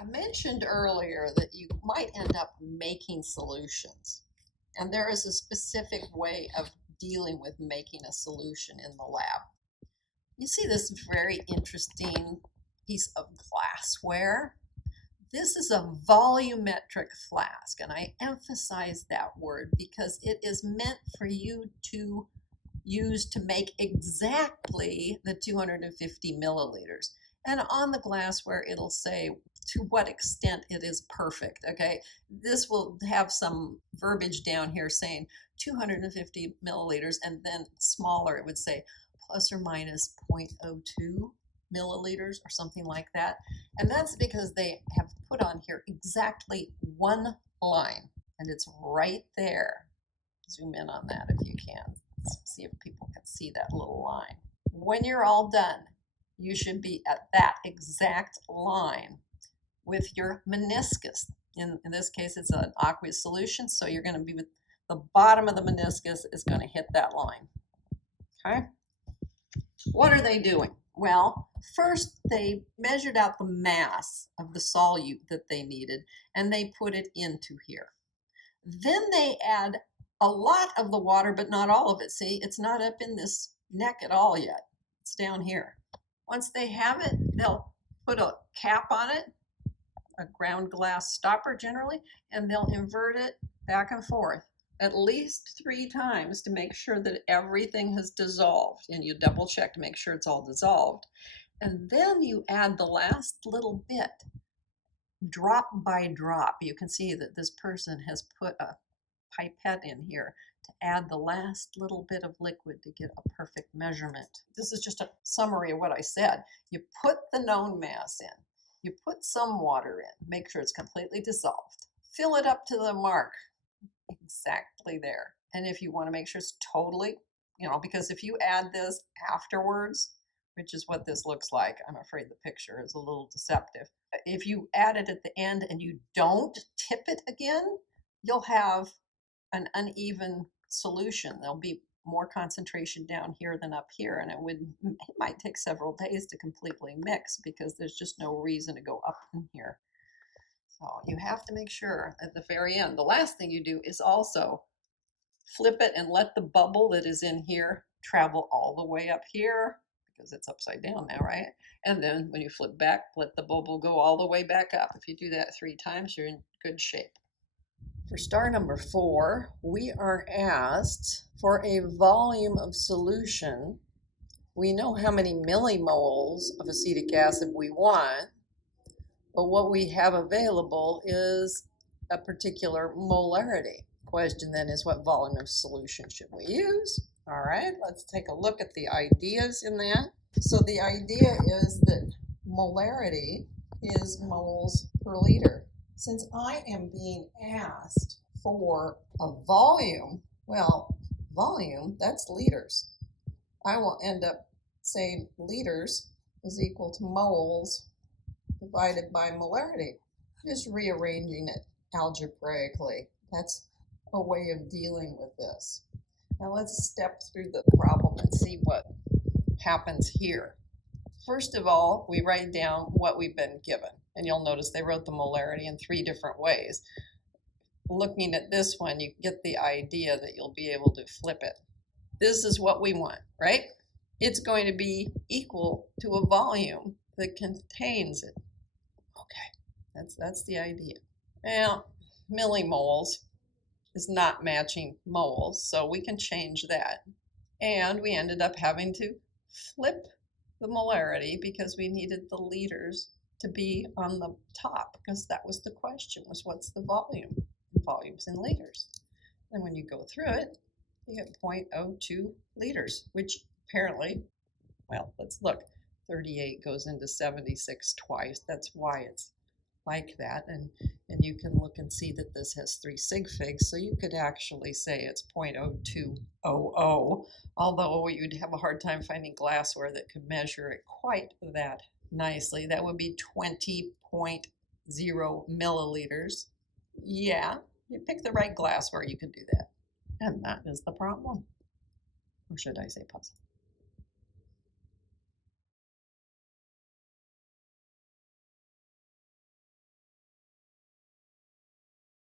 I mentioned earlier that you might end up making solutions, and there is a specific way of dealing with making a solution in the lab. You see this very interesting piece of glassware. This is a volumetric flask, and I emphasize that word because it is meant for you to use to make exactly the 250 milliliters. And on the glassware, it'll say to what extent it is perfect, okay? This will have some verbiage down here saying 250 milliliters, and then smaller, it would say plus or minus 0.02 milliliters or something like that. And that's because they have put on here exactly one line, and it's right there. Zoom in on that if you can. Let's see if people can see that little line. When you're all done, you should be at that exact line with your meniscus. In this case, it's an aqueous solution, so you're going to be with the bottom of the meniscus is going to hit that line. Okay? What are they doing? Well, first they measured out the mass of the solute that they needed, and they put it into here. Then they add a lot of the water, but not all of it. See, it's not up in this neck at all yet. It's down here. Once they have it, they'll put a cap on it, a ground glass stopper generally, and they'll invert it back and forth at least 3 times to make sure that everything has dissolved. And you double check to make sure it's all dissolved. And then you add the last little bit, drop by drop. You can see that this person has put a pipette in here to add the last little bit of liquid to get a perfect measurement. This is just a summary of what I said. You put the known mass in, you put some water in, make sure it's completely dissolved, fill it up to the mark, exactly there. And if you want to make sure it's totally, because if you add this afterwards, which is what this looks like, I'm afraid the picture is a little deceptive. If you add it at the end and you don't tip it again, you'll have an uneven solution. There'll be more concentration down here than up here, and it might take several days to completely mix because there's just no reason to go up in here. So you have to make sure at the very end, the last thing you do is also flip it and let the bubble that is in here travel all the way up here, because it's upside down now, right? And then when you flip back, let the bubble go all the way back up. If you do that 3 times, you're in good shape. For star number 4, we are asked for a volume of solution. We know how many millimoles of acetic acid we want, but what we have available is a particular molarity. Question then is, what volume of solution should we use? All right, let's take a look at the ideas in that. So the idea is that molarity is moles per liter. Since I am being asked for a volume, well, volume, that's liters. I will end up saying liters is equal to moles divided by molarity. Just rearranging it algebraically. That's a way of dealing with this. Now let's step through the problem and see what happens here. First of all, we write down what we've been given. And you'll notice they wrote the molarity in 3 different ways. Looking at this one, you get the idea that you'll be able to flip it. This is what we want, right? It's going to be equal to a volume that contains it. Okay, that's the idea. Now, millimoles is not matching moles, so we can change that. And we ended up having to flip the molarity because we needed the liters to be on the top, because that was the question, was what's the volume? Volume's in liters. And when you go through it, you get 0.02 liters, which apparently, well, let's look. 38 goes into 76 twice. That's why it's like that. And you can look and see that this has 3 sig figs, so you could actually say it's 0.0200, although you'd have a hard time finding glassware that could measure it quite that nicely. That would be 20.0 milliliters. Yeah, you pick the right glassware, you can do that. And that is the problem. Or should I say puzzle?